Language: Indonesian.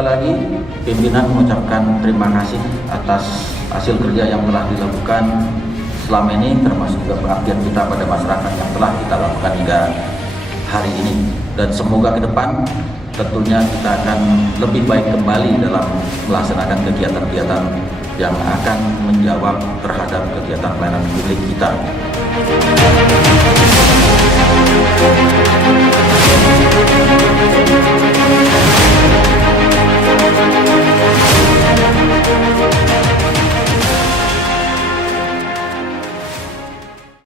Sekali lagi, pimpinan mengucapkan terima kasih atas hasil kerja yang telah dilakukan selama ini, termasuk juga pengabdian kita pada masyarakat yang telah kita lakukan hingga hari ini. Dan semoga ke depan tentunya kita akan lebih baik kembali dalam melaksanakan kegiatan-kegiatan yang akan menjawab terhadap kegiatan pelayanan publik kita.